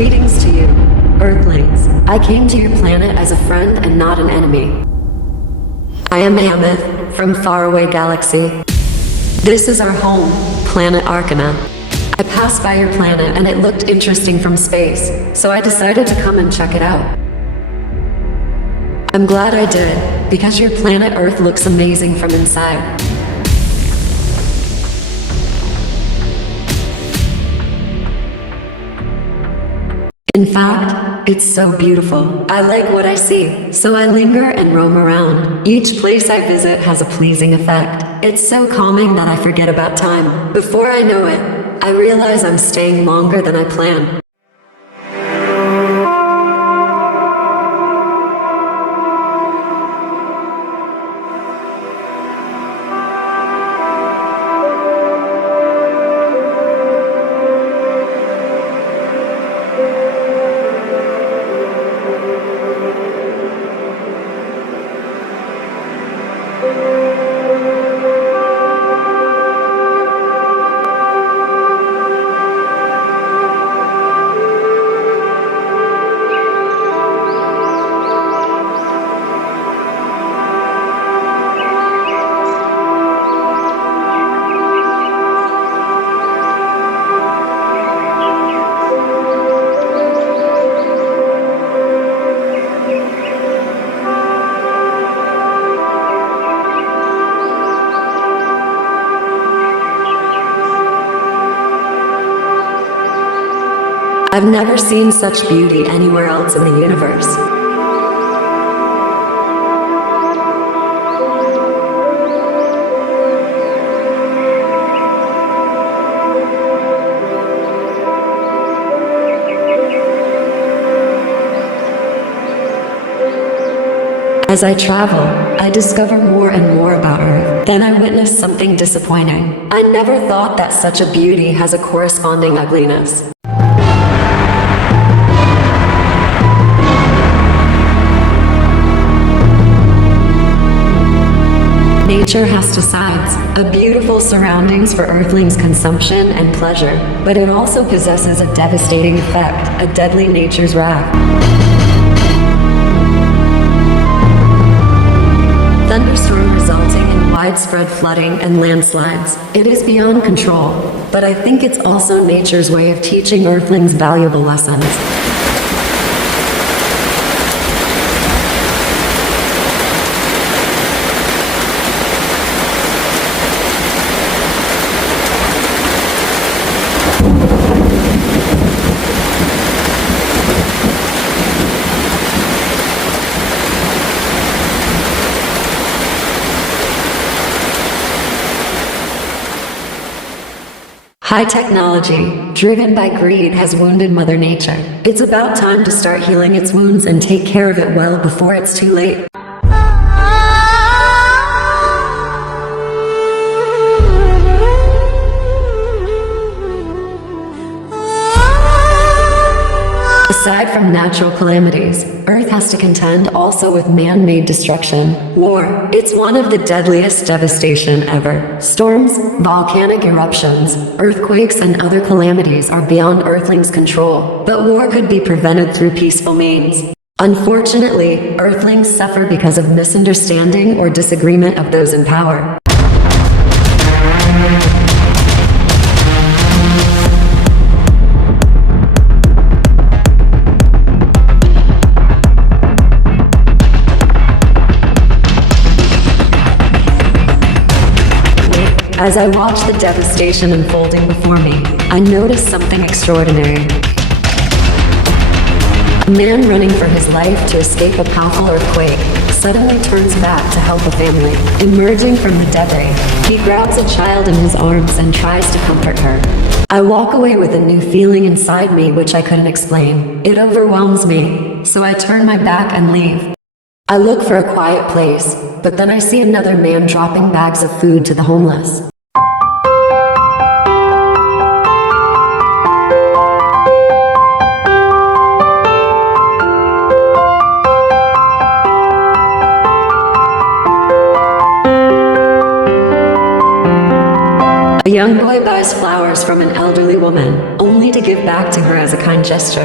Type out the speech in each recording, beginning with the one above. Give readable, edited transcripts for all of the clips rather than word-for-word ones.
Greetings to you, Earthlings. I came to your planet as a friend and not an enemy. I am Ameth, from faraway galaxy. This is our home, planet Arcana. I passed by your planet and it looked interesting from space, so I decided to come and check it out. I'm glad I did, because your planet Earth looks amazing from inside. In fact, it's so beautiful. I like what I see, so I linger and roam around. Each place I visit has a pleasing effect. It's so calming that I forget about time. Before I know it, I realize I'm staying longer than I planned. I've never seen such beauty anywhere else in the universe. As I travel, I discover more and more about Earth. Then I witness something disappointing. I never thought that such a beauty has a corresponding ugliness. Nature has two sides, a beautiful surroundings for Earthlings' consumption and pleasure, but it also possesses a devastating effect, a deadly nature's wrath. Thunderstorm resulting in widespread flooding and landslides. It is beyond control, but I think it's also nature's way of teaching Earthlings valuable lessons. High technology, driven by greed, has wounded Mother Nature. It's about time to start healing its wounds and take care of it well before it's too late. Aside from natural calamities, Earth has to contend also with man-made destruction. War. It's one of the deadliest devastation ever. Storms, volcanic eruptions, earthquakes, and other calamities are beyond Earthlings' control. But war could be prevented through peaceful means. Unfortunately, Earthlings suffer because of misunderstanding or disagreement of those in power. As I watch the devastation unfolding before me, I notice something extraordinary. A man running for his life to escape a powerful earthquake suddenly turns back to help a family. Emerging from the debris, he grabs a child in his arms and tries to comfort her. I walk away with a new feeling inside me which I couldn't explain. It overwhelms me, so I turn my back and leave. I look for a quiet place, but then I see another man dropping bags of food to the homeless. A A young boy buys flowers from an elderly woman, only to give back to her as a kind gesture.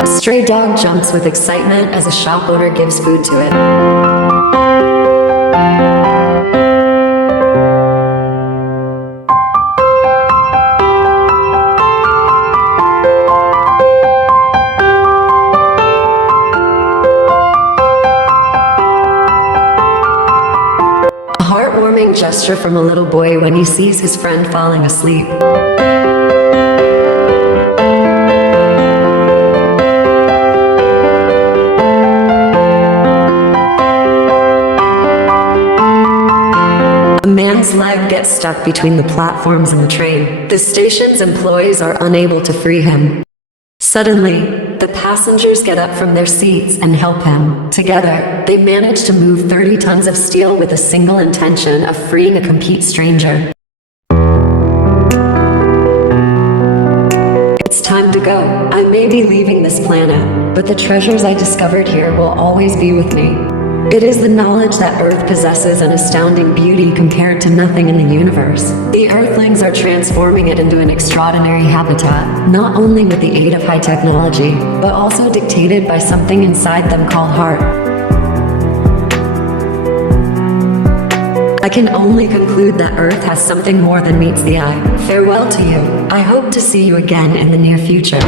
A stray dog jumps with excitement as a shop owner gives food to it. A heartwarming gesture from a little boy when he sees his friend falling asleep. A man's leg gets stuck between the platforms and the train. The station's employees are unable to free him. Suddenly, the passengers get up from their seats and help him. Together, they manage to move 30 tons of steel with a single intention of freeing a complete stranger. It's time to go. I may be leaving this planet, but the treasures I discovered here will always be with me. It is the knowledge that Earth possesses an astounding beauty compared to nothing in the universe. The Earthlings are transforming it into an extraordinary habitat, not only with the aid of high technology, but also dictated by something inside them called heart. I can only conclude that Earth has something more than meets the eye. Farewell to you. I hope to see you again in the near future.